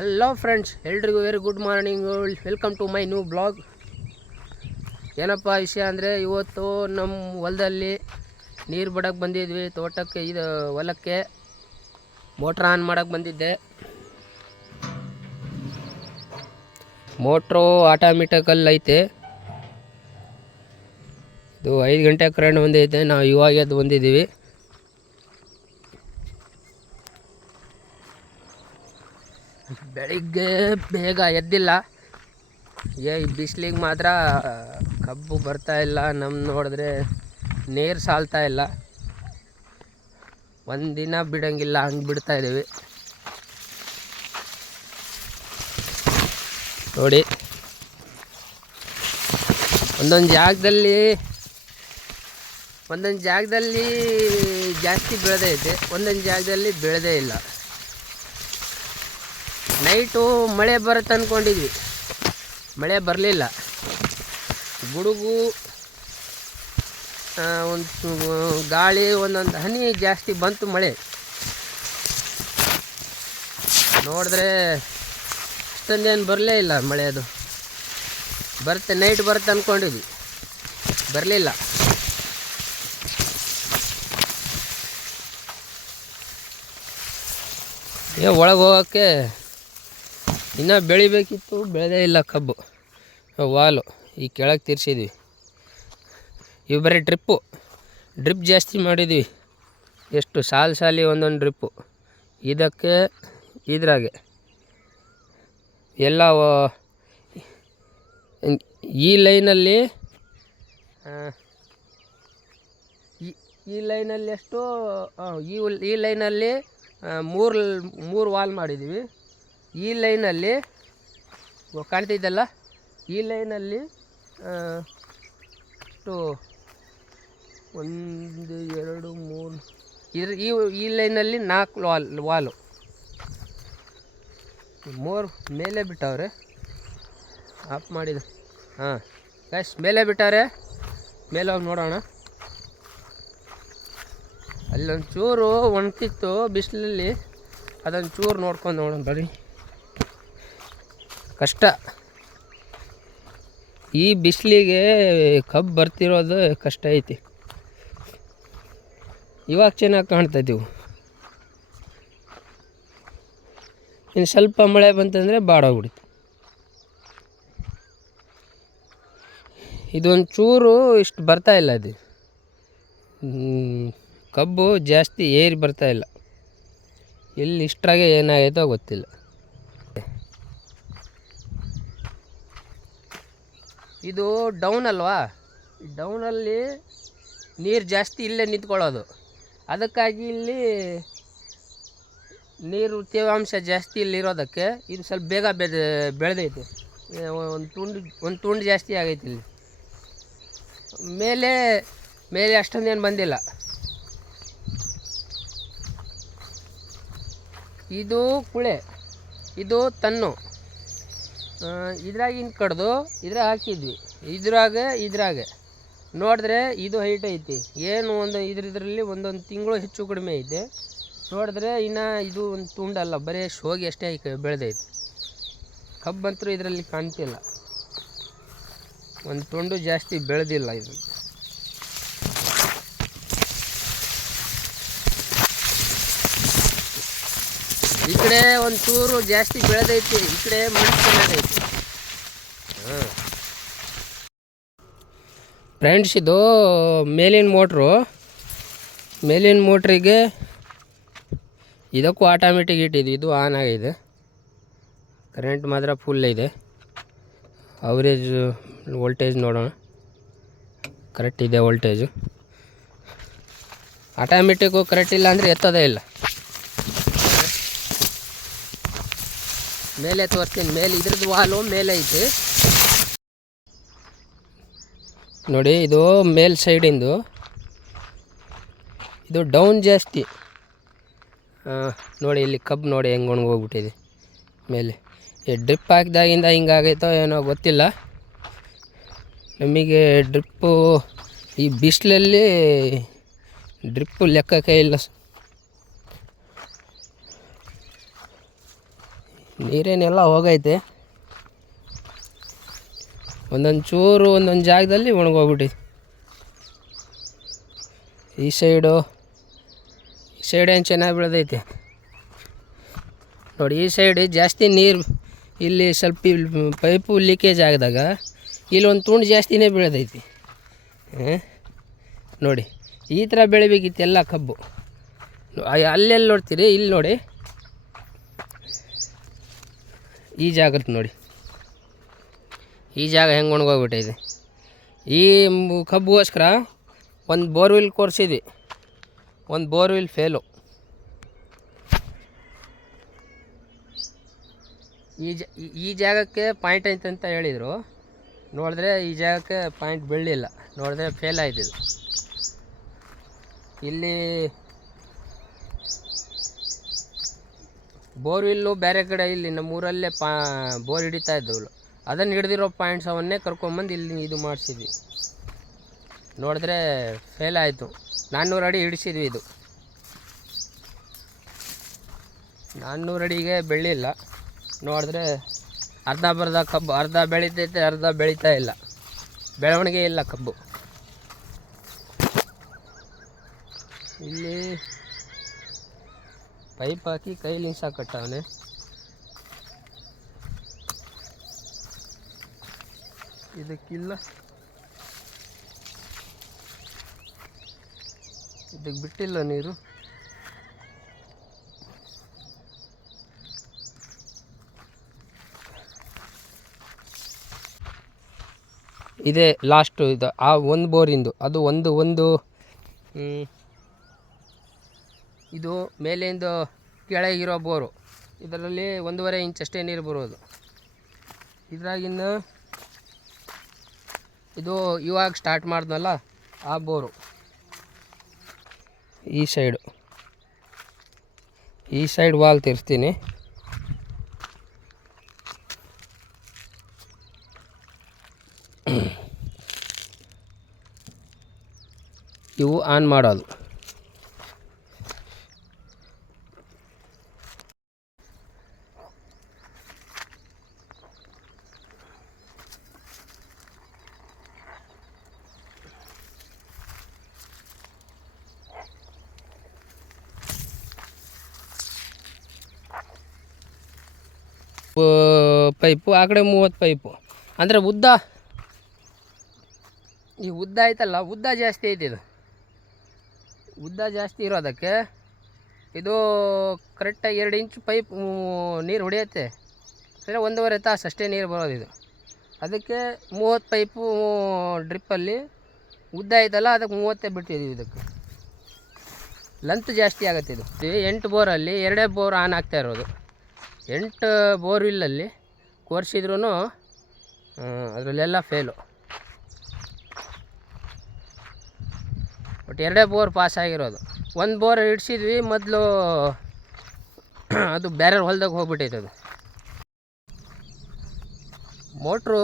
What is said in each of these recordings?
Hello friends, ಎಲ್ರಿಗೂ very good morning. Welcome to my new blog. ಏನಪ್ಪ ವಿಷಯ ಅಂದರೆ, ಇವತ್ತು ನಮ್ಮ ಹೊಲದಲ್ಲಿ ನೀರು ಬಿಡೋಕ್ಕೆ ಬಂದಿದ್ವಿ. ತೋಟಕ್ಕೆ ಇದು ಹೊಲಕ್ಕೆ ಮೋಟ್ರ್ ಆನ್ ಮಾಡೋಕ್ಕೆ ಬಂದಿದ್ದೆ. ಮೋಟ್ರು ಆಟೋಮೆಟಿಕಲ್ಲಿ ಐತೆ. ಇದು 5 ಗಂಟೆ ಕರೆಂಟ್ ಬಂದೈತೆ. ನಾವು ಇವಾಗ ಎದ್ದು ಬಂದಿದ್ದೀವಿ. ಬೆಳಿಗ್ಗೆ ಬೇಗ ಎದ್ದಿಲ್ಲ. ಬಿಸಿಲಿಗೆ ಮಾತ್ರ ಕಬ್ಬು ಬರ್ತಾಯಿಲ್ಲ. ನೋಡಿದ್ರೆ ನೀರು ಸಾಲ್ತಾ ಇಲ್ಲ. ಒಂದಿನ ಬಿಡೋಂಗಿಲ್ಲ, ಹಂಗೆ ಬಿಡ್ತಾಯಿದ್ದೀವಿ. ನೋಡಿ, ಒಂದೊಂದು ಜಾಗದಲ್ಲಿ ಜಾಸ್ತಿ ಬೆಳೆದೈತೆ, ಒಂದೊಂದು ಜಾಗದಲ್ಲಿ ಬೆಳೆದೇ ಇಲ್ಲ. ನೈಟು ಮಳೆ ಬರುತ್ತೆ ಅಂದ್ಕೊಂಡಿದ್ವಿ, ಮಳೆ ಬರಲಿಲ್ಲ. ಗುಡುಗು, ಒಂದು ಗಾಳಿ, ಒಂದೊಂದು ಹನಿ ಜಾಸ್ತಿ ಬಂತು. ಮಳೆ ನೋಡಿದ್ರೆ ಅಷ್ಟೊಂದೇನು ಬರಲೇ ಇಲ್ಲ. ಮಳೆ ಅದು ಬರುತ್ತೆ, ನೈಟ್ ಬರುತ್ತೆ ಅಂದ್ಕೊಂಡಿದ್ವಿ, ಬರಲಿಲ್ಲ. ಒಳಗೆ ಹೋಗೋಕ್ಕೆ ಇನ್ನೂ ಬೆಳಿಬೇಕಿತ್ತು, ಬೆಳೆದೇ ಇಲ್ಲ ಕಬ್ಬು. ವಾಲು ಈ ಕೆಳಗೆ ತಿರ್ಸಿದ್ವಿ. ಇವು ಬರೀ ಡ್ರಿಪ್ ಜಾಸ್ತಿ ಮಾಡಿದ್ವಿ. ಎಷ್ಟು ಸಾಲಿ ಒಂದೊಂದು ಡ್ರಿಪ್ಪು. ಇದಕ್ಕೆ ಇದ್ರಾಗೆ ಎಲ್ಲ ಈ ಲೈನಲ್ಲಿ ಎಷ್ಟು, ಈ ಲೈನಲ್ಲಿ ಮೂರು ವಾಲ್ ಮಾಡಿದ್ವಿ. ಈ ಲೈನಲ್ಲಿ ಕಾಣ್ತಿದ್ದಲ್ಲ, ಈ ಲೈನಲ್ಲಿ ಎಷ್ಟು 1 2 3 ಈ ಲೈನಲ್ಲಿ 4 ವಾಲು. 3 ಮೇಲೆ ಬಿಟ್ಟವ್ರೆ, ಆಫ್ ಮಾಡಿದ. ಹಾಂ ಗೈಸ್, ಮೇಲೆ ಬಿಟ್ಟವ್ರೆ. ಮೇಲೆ ಹೋಗಿ ನೋಡೋಣ. ಅಲ್ಲೊಂಚೂರು ಒಣಗ್ತಿತ್ತು ಬಿಸಿಲಲ್ಲಿ, ಅದೊಂದು ಚೂರು ನೋಡ್ಕೊಂಡು ನೋಡೋಣ ಬರೀ. ಕಷ್ಟ ಈ ಬಿಸಿಲಿಗೆ ಕಬ್ಬು ಬರ್ತಿರೋದು ಕಷ್ಟ ಐತಿ. ಇವಾಗ ಚೆನ್ನಾಗಿ ಕಾಣ್ತಾಯಿದ್ದೀವಿ. ಇನ್ನು ಸ್ವಲ್ಪ ಮಳೆ ಬಂತಂದರೆ ಬಾಡೋಗ್ಬಿಡುತ್ತೆ. ಇದೊಂದು ಚೂರು ಇಷ್ಟು ಬರ್ತಾಯಿಲ್ಲ. ಅದು ಕಬ್ಬು ಜಾಸ್ತಿ ಏರಿ ಬರ್ತಾಯಿಲ್ಲ. ಎಲ್ಲಿ ಇಷ್ಟ್ರಾಗೆ ಏನಾಗೈತೋ ಗೊತ್ತಿಲ್ಲ. ಇದು ಡೌನ್ ಅಲ್ವಾ, ಡೌನಲ್ಲಿ ನೀರು ಜಾಸ್ತಿ ಇಲ್ಲೇ ನಿಂತ್ಕೊಳ್ಳೋದು. ಅದಕ್ಕಾಗಿ ಇಲ್ಲಿ ನೀರು ತೇವಾಂಶ ಜಾಸ್ತಿ ಇಲ್ಲಿರೋದಕ್ಕೆ ಇದು ಸ್ವಲ್ಪ ಬೇಗ ಬೆಳೆದೈತೆ. ಒಂದು ತುಂಡು ಜಾಸ್ತಿ ಆಗೈತೆ ಇಲ್ಲಿ. ಮೇಲೆ ಅಷ್ಟೊಂದೇನು ಬಂದಿಲ್ಲ. ಇದು ಕುಳೆ, ಇದು ತನ್ನು. ಇದ್ರಾಗಿನ ಕಡ್ದು ಇದ್ರಾಗ ಹಾಕಿದ್ವಿ. ಇದ್ರಾಗೆ ನೋಡಿದ್ರೆ ಇದು ಹೈಟ್ ಐತಿ. ಏನು ಇದರಲ್ಲಿ ಒಂದೊಂದು ತಿಂಗಳು ಹೆಚ್ಚು ಕಡಿಮೆ ಐತೆ. ನೋಡಿದ್ರೆ ಇನ್ನು ಇದು ಒಂದು ತುಂಡಲ್ಲ, ಬರೀ ಶೋಗಿ ಅಷ್ಟೇ ಬೆಳೆದೈತಿ. ಕಬ್ಬಂತರೂ ಇದರಲ್ಲಿ ಕಾಣ್ತಿಲ್ಲ. ಒಂದು ತುಂಡು ಜಾಸ್ತಿ ಬೆಳೆದಿಲ್ಲ ಇದು. ಈ ಕಡೆ ಒಂದು ಚೂರು ಜಾಸ್ತಿ ಬೆಳೆದೈತಿ, ಈ ಕಡೆ ಮಣ್ಣು ಚೆನ್ನಾಗೈತಿ. ಫ್ರೆಂಡ್ಸ್, ಇದು ಮೇಲಿನ ಮೋಟ್ರಿಗೆ ಇದಕ್ಕೂ ಆಟೋಮೆಟಿಕ್ ಇಟ್ಟಿದ್ವಿ. ಇದು ಆನ್ ಆಗಿದೆ. ಕರೆಂಟ್ ಮಾತ್ರ ಫುಲ್ ಇದೆ. ಅವರೇಜ್ ವೋಲ್ಟೇಜ್ ನೋಡೋಣ. ಕರೆಕ್ಟ್ ಇದೆ ವೋಲ್ಟೇಜು. ಆಟೋಮೆಟಿಕ್ಕು ಕರೆಕ್ಟ್ ಇಲ್ಲ ಅಂದರೆ ಎತ್ತೋದೇ ಇಲ್ಲ. ಮೇಲೆ ತೋರಿಸ್ತೀನಿ. ಮೇಲೆ ಇದ್ರದ್ದು ವಾಲು ಮೇಲೆ ಐತಿ ನೋಡಿ. ಇದು ಮೇಲ್ ಸೈಡಿಂದು, ಇದು ಡೌನ್ ಜಾಸ್ತಿ. ನೋಡಿ ಇಲ್ಲಿ ಕಬ್ಬು ನೋಡಿ ಹೆಂಗೆ ಒಣಗೋಗ್ಬಿಟ್ಟಿದೆ ಮೇಲೆ. ಈ ಡ್ರಿಪ್ ಹಾಕಿದಾಗಿಂದ ಹಿಂಗಾಗೈತೋ ಏನೋ ಗೊತ್ತಿಲ್ಲ ನಮಗೆ. ಡ್ರಿಪ್ಪು ಈ ಬಿಸಿಲಲ್ಲಿ ಡ್ರಿಪ್ಪು ಲೆಕ್ಕಕ್ಕೆ ಇಲ್ಲ. ನೀರೇನೆಲ್ಲ ಹೋಗೈತೆ, ಒಂದೊಂದು ಚೂರು ಒಂದೊಂದು ಜಾಗದಲ್ಲಿ ಒಣಗೋಗ್ಬಿಟ್ಟಿದೆ. ಈ ಸೈಡ್ ಏನು ಚೆನ್ನಾಗಿ ಬೆಳೆದೈತೆ ನೋಡಿ. ಈ ಸೈಡ್ ಜಾಸ್ತಿ ನೀರು, ಇಲ್ಲಿ ಸ್ವಲ್ಪ ಪೈಪು ಲೀಕೇಜ್ ಆಗಿದಾಗ ಇಲ್ಲಿ ಒಂದು ತುಂಡು ಜಾಸ್ತಿನೇ ಬೆಳೆದೈತಿ. ನೋಡಿ ಈ ಥರ ಬೆಳಿಬೇಕಿತ್ತು ಎಲ್ಲ ಕಬ್ಬು. ಅಲ್ಲೆಲ್ಲಿ ನೋಡ್ತೀರಿ, ಇಲ್ಲಿ ನೋಡಿ ಈ ಜಾಗಕ್ಕೆ ನೋಡಿ, ಈ ಜಾಗ ಹೆಂಗೆ ಒಣಗೋಗ್ಬಿಟ್ಟಿದೆ. ಈ ಕಬ್ಬುಗೋಸ್ಕರ ಒಂದು ಬೋರ್ವೆಲ್ ಕೊರ್ಸಿದ್ವಿ, ಒಂದು ಬೋರ್ವೆಲ್ ಫೇಲು. ಈ ಜಾಗಕ್ಕೆ ಪಾಯಿಂಟ್ ಐತಂತ ಹೇಳಿದರು, ನೋಡಿದ್ರೆ ಈ ಜಾಗಕ್ಕೆ ಪಾಯಿಂಟ್ ಬೀಳಲಿಲ್ಲ, ನೋಡಿದ್ರೆ ಫೇಲ್ ಆಯ್ತಿದ್ದು. ಇಲ್ಲಿ ಬೋರ್ವಿಲ್ಲು ಬೇರೆ ಕಡೆ ಇಲ್ಲಿ ನಮ್ಮೂರಲ್ಲೇ ಬೋರ್ ಹಿಡಿತಾ ಇದ್ದವು, ಅದನ್ನು ಹಿಡಿದಿರೋ ಪಾಯಿಂಟ್ಸ್ ಅವನ್ನೇ ಕರ್ಕೊಂಬಂದು ಇಲ್ಲಿ ಇದು ಮಾಡಿಸಿದ್ವಿ. ನೋಡಿದ್ರೆ ಫೇಲ್ ಆಯಿತು. 400 ಅಡಿ ಹಿಡಿಸಿದ್ವಿ. ಇದು 400 ಅಡಿಗೆ ಬೆಳಿಲ್ಲ. ನೋಡಿದ್ರೆ ಅರ್ಧ ಕಬ್ಬು, ಅರ್ಧ ಬೆಳೀತೈತೆ, ಅರ್ಧ ಬೆಳೀತಾ ಇಲ್ಲ, ಬೆಳವಣಿಗೆ ಇಲ್ಲ ಕಬ್ಬು. ಇಲ್ಲಿ ಪೈಪ್ ಹಾಕಿ ಕೈಲಿ ಸಾಕಟ್ಟವನೆ. ಇದಕ್ಕಿಲ್ಲ, ಇದಕ್ಕೆ ಬಿಟ್ಟಿಲ್ಲ ನೀರು. ಇದೇ ಲಾಸ್ಟು. ಇದು ಆ ಒಂದು ಬೋರಿಂದು, ಅದು ಒಂದು ಇದು ಮೇಲಿಂದ ಕೆಳಗಿರೋ ಬೋರು. ಇದರಲ್ಲಿ 1.5 ಇಂಚ್ ಅಷ್ಟೇ ನೀರು ಬರೋದು. ಇದ್ರಾಗಿನ್ನು ಇದು ಇವಾಗ ಸ್ಟಾರ್ಟ್ ಮಾಡಿದ್ನಲ್ಲ ಆ ಬೋರು. ಈ ಸೈಡ್ ವಾಲ್ ತಿರ್ಸ್ತೀನಿ. ಇವು ಆನ್ ಮಾಡೋದು. ಪೈಪು ಆ ಕಡೆ 30 ಪೈಪು ಅಂದರೆ ಉದ್ದ. ಈ ಉದ್ದ ಆಯ್ತಲ್ಲ, ಉದ್ದ ಜಾಸ್ತಿ ಐತೆ. ಇದು ಉದ್ದ ಜಾಸ್ತಿ ಇರೋದಕ್ಕೆ ಇದು ಕರೆಕ್ಟಾಗಿ 2 ಇಂಚ್ ಪೈಪ್ ನೀರು ಹೊಡೆಯುತ್ತೆ. ಅಂದರೆ 1.5 ತಾಸು ಅಷ್ಟೇ ನೀರು ಬರೋದು. ಇದು ಅದಕ್ಕೆ 30 ಪೈಪು ಡ್ರಿಪ್ಪಲ್ಲಿ ಉದ್ದ ಐತಲ್ಲ, ಅದಕ್ಕೆ 30 ಬಿಟ್ಟಿದ್ದೀವಿ. ಇದಕ್ಕೆ ಲೆಂತ್ ಜಾಸ್ತಿ ಆಗುತ್ತೆ. ಇದು 8 ಬೋರಲ್ಲಿ 2 ಬೋರ್ ಆನ್ ಆಗ್ತಾ ಇರೋದು. 8 ಬೋರ್ವಿಲ್ಲಲ್ಲಿ ಕೋರ್ಸಿದ್ರೂ ಅದರಲ್ಲೆಲ್ಲ ಫೇಲು. ಬಟ್ 2 ಬೋರ್ ಪಾಸ್ ಆಗಿರೋದು. 1 ಬೋರ್ ಇಡಿಸಿದ್ವಿ ಮೊದಲು, ಅದು ಬೇರೆ ಹೊಲ್ದಾಗ ಹೋಗ್ಬಿಟ್ಟೈತೆ. ಅದು ಮೋಟ್ರು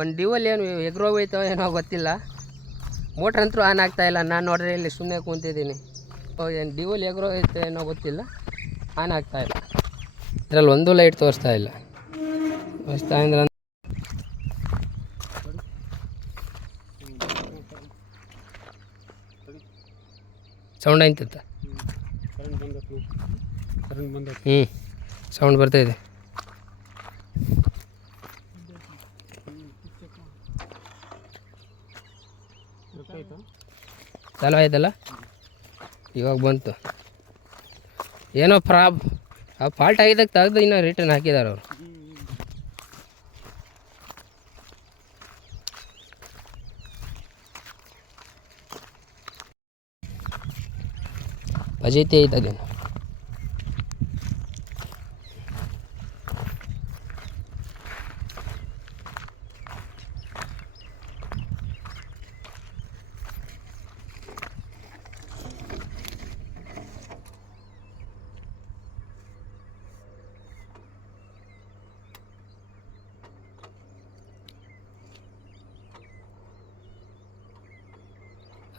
ಒಂದು ಡಿವಲ್ ಏನು ಎಗ್ರೋಗೈತೋ ಏನೋ ಗೊತ್ತಿಲ್ಲ, ಮೋಟ್ರ್ ಅಂತೂ ಆನ್ ಆಗ್ತಾಯಿಲ್ಲ. ನಾನು ನೋಡಿದ್ರೆ ಇಲ್ಲಿ ಸುಮ್ಮನೆ ಕೂತಿದ್ದೀನಿ. ಏನು ಡಿವಲ್ ಎಗ್ರೋಗೈತೆ ಏನೋ ಗೊತ್ತಿಲ್ಲ, ಆನ್ ಆಗ್ತಾಯಿಲ್ಲ. ಇದರಲ್ಲಿ ಒಂದು ಲೈಟ್ ತೋರಿಸ್ತಾ ಇಲ್ಲ. ಅಂದ್ರೆ ಸೌಂಡ್ ಆಯ್ತಂತ. ಸೌಂಡ್ ಬರ್ತಾಯಿದೆ. ಚಾಲು ಆಯ್ತಲ್ಲ, ಇವಾಗ ಬಂತು. ಏನೋ ಆ ಫಾಲ್ಟ್ ಆಗಿದ್ದಕ್ಕೆ ತೆಗೆದು ಇನ್ನೂ ರಿಟರ್ನ್ ಹಾಕಿದ್ದಾರೆ ಅವರು. ಫಜೀತಿ ಐತದೇನು.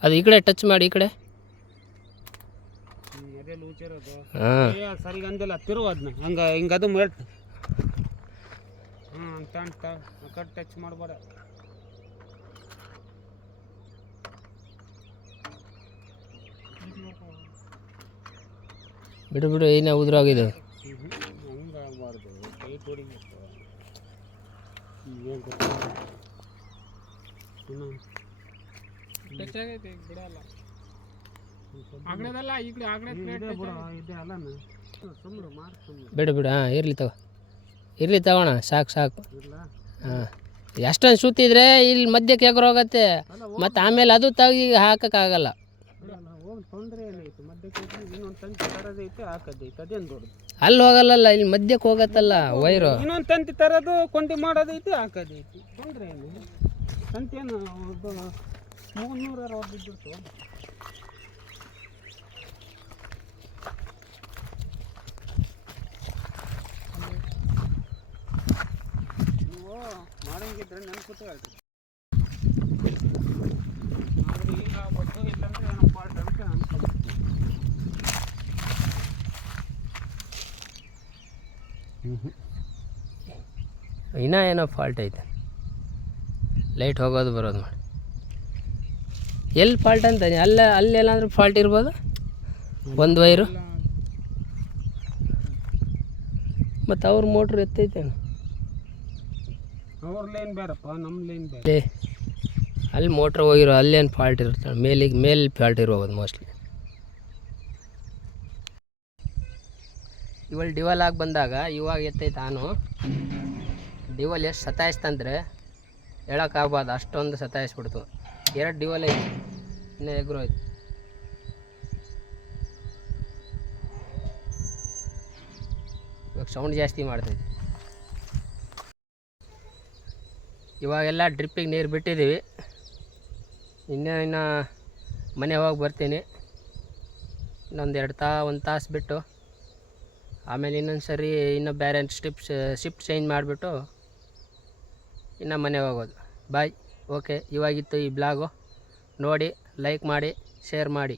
ಅದು ಈ ಕಡೆ ಟಚ್ ಮಾಡಿ, ಈ ಕಡೆ ಹಾಂ ಸರಿಗೆ ಅಂದಿಲ್ಲ ತಿರು ಅದನ್ನ ಹಂಗೆ ಹಿಂಗೆ ಅದು ಮೇಟ್ ಅಂತ ಕಟ್ ಟಚ್ ಮಾಡಬೇಡ. ಬಿಡು ಬಿಡು ಏನೇ ಉದುರಾಗಿದೆ. ಹಂಗೆ ಆಗಬಾರ್ದು, ಟೈಟ್ ಹೊಡಿಬೇಕು. ಏನು ಗೊತ್ತ ಟಚ್ ಆಗೈತೆ ಈಗ ಬಿಡಲ್ಲ. ಆಗಡದಲ್ಲ ಈ ಕಡೆ ಆಗಡೆ ಇದೆ ಅಲ್ಲ ಸುಮ್ಮನೆ ಮಾಡ್ತೀನಿ. ಬಿಡು ಬಿಡು ಹಾಂ ಇರಲಿ ತಗೋಣ ಸಾಕು ಹಾಂ. ಎಷ್ಟೊಂದು ಸುತ್ತಿದ್ರೆ ಇಲ್ಲಿ ಮಧ್ಯಕ್ಕೆ ಎಗರು ಹೋಗುತ್ತೆ, ಮತ್ತು ಆಮೇಲೆ ಅದು ತೆಗಿ ಹಾಕೋಕ್ಕಾಗಲ್ಲ. ಹೋಗಿ ತೊಂದರೆ ಏನೈತೆ ಮಧ್ಯಕ್ಕೆ ಇನ್ನೊಂದು ತಂತಿ ತರೋದೈತೆ ಹಾಕೋದೈತೆ ಅದೇನು ದೊಡ್ಡದು. ಅಲ್ಲಿ ಹೋಗಲ್ಲ, ಇಲ್ಲಿ ಮಧ್ಯಕ್ಕೆ ಹೋಗತ್ತಲ್ಲ ವೈರು. ಇನ್ನೊಂದು ತಂತಿ ತರೋದು ಕೊಂಡಿ ಮಾಡೋದೈತಿ ಹಾಕೋದೈತಿ, ತೊಂದರೆ ಏನು. ತಂತಿ ಏನು 360 ಬಿದ್ದಿರ್ತು. ನೀವು ಮಾಡಂಗಿದ್ರೆ ನೆನ್ಕೂತ ಹೇಳ್ರಿ. ಆದರೆ ಈಗ ಆಗ್ಬೋದು, ಇಲ್ಲಾಂದ್ರೆ ಏನೋ ಫಾಲ್ಟ್ ಅಂತ ಅನ್ಕೊಳ್ತೀನಿ. ಇನ್ನೂ ಏನೋ ಫಾಲ್ಟ್ ಐತೆ, ಲೈಟ್ ಹೋಗೋದು ಬರೋದು ಮಾಡಿ. ಎಲ್ಲಿ ಫಾಲ್ಟ್ ಅಂತ ಅಲ್ಲೆಲ್ಲಾದ್ರೂ ಫಾಲ್ಟ್ ಇರ್ಬೋದು ಒಂದು ವೈರು. ಮತ್ತು ಅವ್ರ ಮೋಟ್ರ್ ಎತ್ತೈತೇನು? ಅವ್ರ ಲೈನ್ ಬೇಡಪ್ಪ, ನಮ್ಮ ಲೈನ್ ಬೇರೆ. ಅಲ್ಲಿ ಮೋಟ್ರ್ ಹೋಗಿರೋ ಅಲ್ಲೇನು ಫಾಲ್ಟ್ ಇರುತ್ತೆ, ಮೇಲೆ ಫಾಲ್ಟ್ ಇರ್ಬೋದು ಮೋಸ್ಟ್ಲಿ. ಇವಳು ಡಿವಲ್ ಆಗಿ ಬಂದಾಗ ಇವಾಗ ಎತ್ತೈತೆ ತಾನು. ಡಿವಲ್ ಎಷ್ಟು ಸತಾಯಿಸ್ತಂದ್ರೆ ಹೇಳೋಕ್ಕಾಗ್ಬಾರ್ದು, ಅಷ್ಟೊಂದು ಸತಾಯಿಸ್ಬಿಡ್ತು. 2 ಡಿವಲ್ ಐತಿ, ಇನ್ನೂ ಎಗ್ರು ಐತಿ. ಇವಾಗ ಸೌಂಡ್ ಜಾಸ್ತಿ ಮಾಡ್ತೈತಿ. ಇವಾಗೆಲ್ಲ ಡ್ರಿಪ್ಪಿಗೆ ನೀರು ಬಿಟ್ಟಿದ್ದೀವಿ. ಇನ್ನು ಮನೆ ಹೋಗಿ ಬರ್ತೀನಿ. ಇನ್ನೊಂದು 1 ತಾಸು ಬಿಟ್ಟು ಆಮೇಲೆ ಇನ್ನೊಂದು ಸರಿ ಇನ್ನೂ ಬೇರೆ ಶಿಫ್ಟ್ ಚೇಂಜ್ ಮಾಡಿಬಿಟ್ಟು ಇನ್ನು ಮನೆ ಹೋಗೋದು. ಬಾಯ್. ಓಕೆ, ಇವಾಗಿತ್ತು ಈ ಬ್ಲಾಗು. ನೋಡಿ, ಲೈಕ್ ಮಾಡಿ, ಶೇರ್ ಮಾಡಿ.